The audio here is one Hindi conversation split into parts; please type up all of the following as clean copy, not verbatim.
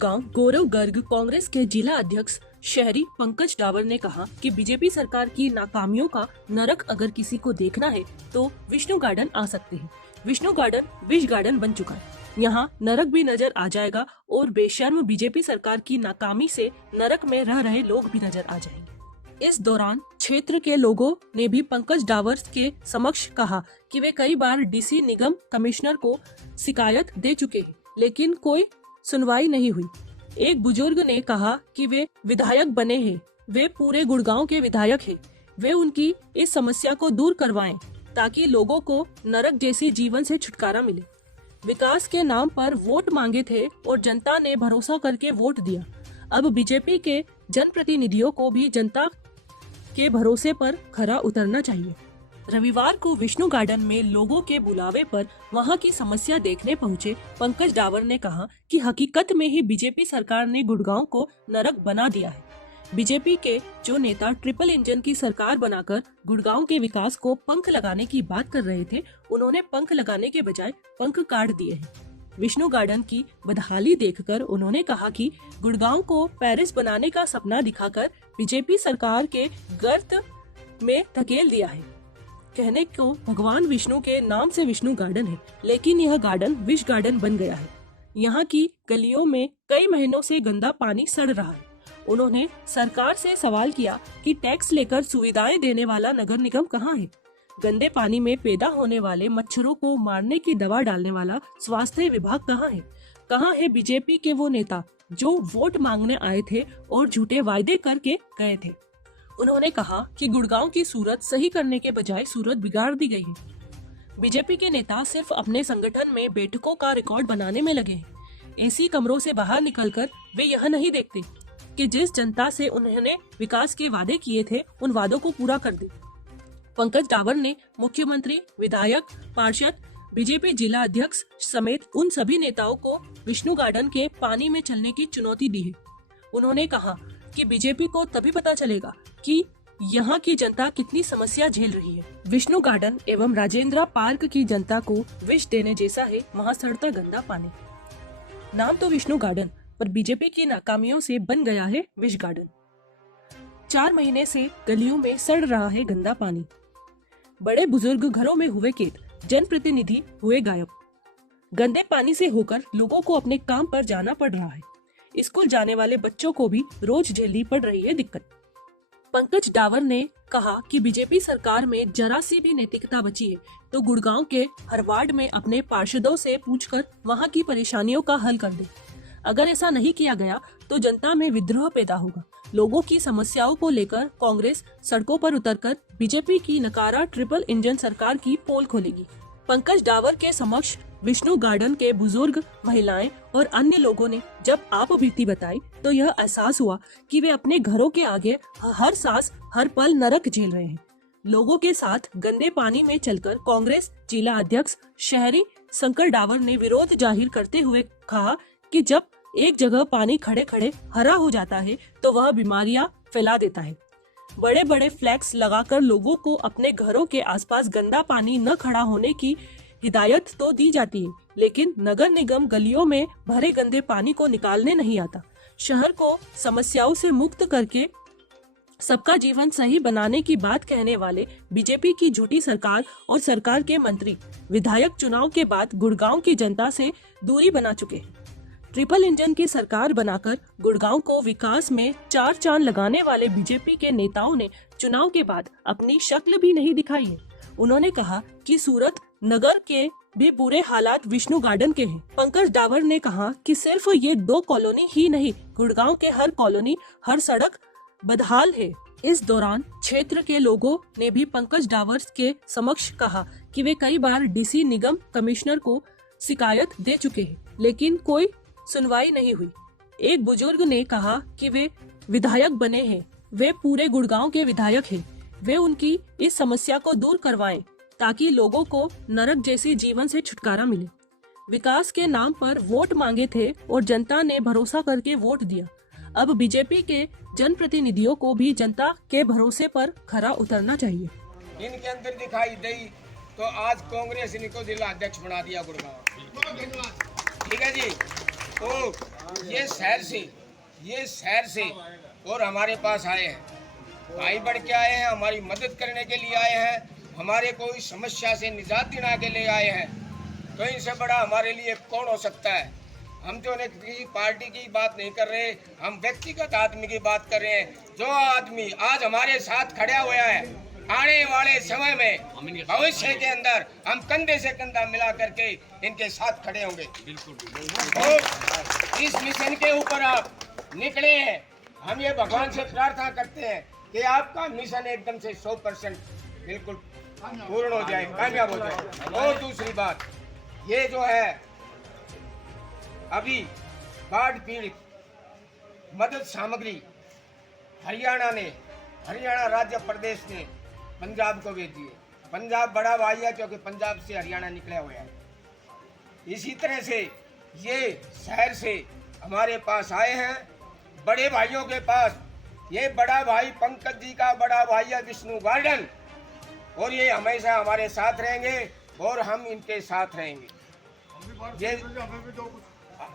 गुड़गांव गौरव गर्ग कांग्रेस के जिला अध्यक्ष शहरी पंकज डावर ने कहा कि बीजेपी सरकार की नाकामियों का नरक अगर किसी को देखना है तो विष्णु गार्डन आ सकते हैं। विष्णु गार्डन विष गार्डन बन चुका है, यहाँ नरक भी नजर आ जाएगा और बेशर्म बीजेपी सरकार की नाकामी से नरक में रह रहे लोग भी नजर आ जाएंगे। इस दौरान क्षेत्र के लोगों ने भी पंकज डावर के समक्ष कहा कि वे कई बार डीसी निगम कमिश्नर को शिकायत दे चुके हैं, लेकिन कोई सुनवाई नहीं हुई। एक बुजुर्ग ने कहा कि वे विधायक बने हैं, वे पूरे गुड़गांव के विधायक हैं, वे उनकी इस समस्या को दूर करवाएं ताकि लोगों को नरक जैसी जीवन से छुटकारा मिले। विकास के नाम पर वोट मांगे थे और जनता ने भरोसा करके वोट दिया। अब बीजेपी के जनप्रतिनिधियों को भी जनता के भरोसे पर खरा उतरना चाहिए। रविवार को विष्णु गार्डन में लोगों के बुलावे पर वहां की समस्या देखने पहुंचे पंकज डावर ने कहा कि हकीकत में ही बीजेपी सरकार ने गुड़गांव को नरक बना दिया है। बीजेपी के जो नेता ट्रिपल इंजन की सरकार बनाकर गुड़गांव के विकास को पंख लगाने की बात कर रहे थे, उन्होंने पंख लगाने के बजाय पंख काट दिए हैं। विष्णु गार्डन की बदहाली देखकर उन्होंने कहा कि गुड़गांव को पेरिस बनाने का सपना दिखाकर बीजेपी सरकार के गर्त में धकेल दिया है। कहने को भगवान विष्णु के नाम से विष्णु गार्डन है, लेकिन यह गार्डन विष गार्डन बन गया है। यहाँ की गलियों में कई महीनों से गंदा पानी सड़ रहा है। उन्होंने सरकार से सवाल किया कि टैक्स लेकर सुविधाएं देने वाला नगर निगम कहाँ है? गंदे पानी में पैदा होने वाले मच्छरों को मारने की दवा डालने वाला स्वास्थ्य विभाग कहाँ है? कहाँ है बीजेपी के वो नेता जो वोट मांगने आए थे और झूठे वायदे करके गए थे? उन्होंने कहा कि गुड़गांव की सूरत सही करने के बजाय सूरत बिगाड़ दी गई है। बीजेपी के नेता सिर्फ अपने संगठन में बैठकों का रिकॉर्ड बनाने में लगे हैं। ऐसी कमरों से बाहर निकलकर वे यह नहीं देखते कि जिस जनता से उन्होंने विकास के वादे किए थे उन वादों को पूरा कर दे। पंकज डावर ने मुख्यमंत्री, विधायक, पार्षद, बीजेपी जिला अध्यक्ष समेत उन सभी नेताओं को विष्णु गार्डन के पानी में चलने की चुनौती दी है। उन्होंने कहा कि बीजेपी को तभी पता चलेगा कि यहाँ की जनता कितनी समस्या झेल रही है। विष्णु गार्डन एवं राजेंद्रा पार्क की जनता को विष देने जैसा है वहाँ सड़ता गंदा पानी। नाम तो विष्णु गार्डन, पर बीजेपी की नाकामियों से बन गया है विष गार्डन। 4 महीने से गलियों में सड़ रहा है गंदा पानी। बड़े बुजुर्ग घरों में हुए कैद, जनप्रतिनिधि हुए गायब। गंदे पानी से होकर लोगों को अपने काम पर जाना पड़ रहा है। स्कूल जाने वाले बच्चों को भी रोज झेलनी पड़ रही है दिक्कत। पंकज डावर ने कहा कि बीजेपी सरकार में जरा सी भी नैतिकता बची है तो गुड़गांव के हर वार्ड में अपने पार्षदों से पूछकर वहां की परेशानियों का हल कर दे। अगर ऐसा नहीं किया गया तो जनता में विद्रोह पैदा होगा। लोगों की समस्याओं को लेकर कांग्रेस सड़कों पर उतरकर बीजेपी की नकारा ट्रिपल इंजन सरकार की पोल खोलेगी। पंकज डावर के समक्ष विष्णु गार्डन के बुजुर्ग, महिलाएं और अन्य लोगों ने जब आप बीती बताई तो यह एहसास हुआ कि वे अपने घरों के आगे हर सांस हर पल नरक झेल रहे हैं। लोगों के साथ गंदे पानी में चलकर कांग्रेस जिला अध्यक्ष शहरी शंकर डावर ने विरोध जाहिर करते हुए कहा कि जब एक जगह पानी खड़े खड़े हरा हो जाता है तो वह बीमारियां फैला देता है। बड़े बड़े फ्लैक्स लगाकर लोगों को अपने घरों के आसपास गंदा पानी न खड़ा होने की हिदायत तो दी जाती है, लेकिन नगर निगम गलियों में भरे गंदे पानी को निकालने नहीं आता। शहर को समस्याओं से मुक्त करके सबका जीवन सही बनाने की बात कहने वाले बीजेपी की झूठी सरकार और सरकार के मंत्री, विधायक चुनाव के बाद गुड़गांव की जनता से दूरी बना चुके हैं। ट्रिपल इंजन की सरकार बनाकर गुड़गांव को विकास में 4 चांद लगाने वाले बीजेपी के नेताओं ने चुनाव के बाद अपनी शक्ल भी नहीं दिखाई है। उन्होंने कहा कि सूरत नगर के भी बुरे हालात विष्णु गार्डन के हैं। पंकज डावर ने कहा कि सिर्फ ये 2 कॉलोनी ही नहीं, गुड़गांव के हर कॉलोनी, हर सड़क बदहाल है। इस दौरान क्षेत्र के लोगों ने भी पंकज डावर के समक्ष कहा कि वे कई बार डीसी निगम कमिश्नर को शिकायत दे चुके हैं, लेकिन कोई सुनवाई नहीं हुई। एक बुजुर्ग ने कहा कि वे विधायक बने हैं, वे पूरे गुड़गांव के विधायक हैं, वे उनकी इस समस्या को दूर करवाएं ताकि लोगों को नरक जैसी जीवन से छुटकारा मिले। विकास के नाम पर वोट मांगे थे और जनता ने भरोसा करके वोट दिया। अब बीजेपी के जनप्रतिनिधियों को भी जनता के भरोसे पर खरा उतरना चाहिए। इनके अंदर दिखाई दी तो आज कांग्रेस इनको जिला अध्यक्ष बना दिया गुड़गांव। ठीक है जी। तो ये शहर से और हमारे पास आए हैं, भाई बढ़ के आए हैं, हमारी मदद करने के लिए आए हैं, हमारे कोई समस्या से निजात दिला के लिए आए हैं। तो इनसे बड़ा हमारे लिए कौन हो सकता है। हम तो किसी पार्टी की बात नहीं कर रहे, हम व्यक्तिगत आदमी की बात कर रहे हैं। जो आदमी आज हमारे साथ खड़ा हुआ है, आने वाले समय में भविष्य के अंदर हम कंधे से कंधा मिला करके इनके साथ खड़े होंगे। तो इस मिशन के ऊपर आप निकले हैं, हम ये भगवान से प्रार्थना करते हैं कि आपका मिशन एकदम से 100% बिल्कुल पूर्ण हो जाए, कामयाब हो जाए। और दूसरी बात, ये जो है अभी बाढ़ पीड़ित मदद सामग्री हरियाणा राज्य प्रदेश ने पंजाब को भेजी है। पंजाब बड़ा भाई है क्योंकि पंजाब से हरियाणा निकला हुआ है। इसी तरह से ये शहर से हमारे पास आए हैं, बड़े भाइयों के पास। ये बड़ा भाई पंकज जी का बड़ा भाई है विष्णु गार्डन, और ये हमेशा हमारे साथ रहेंगे और हम इनके साथ रहेंगे। ये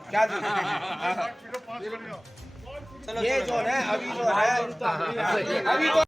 क्या ये जो है अभी जो है अभी तो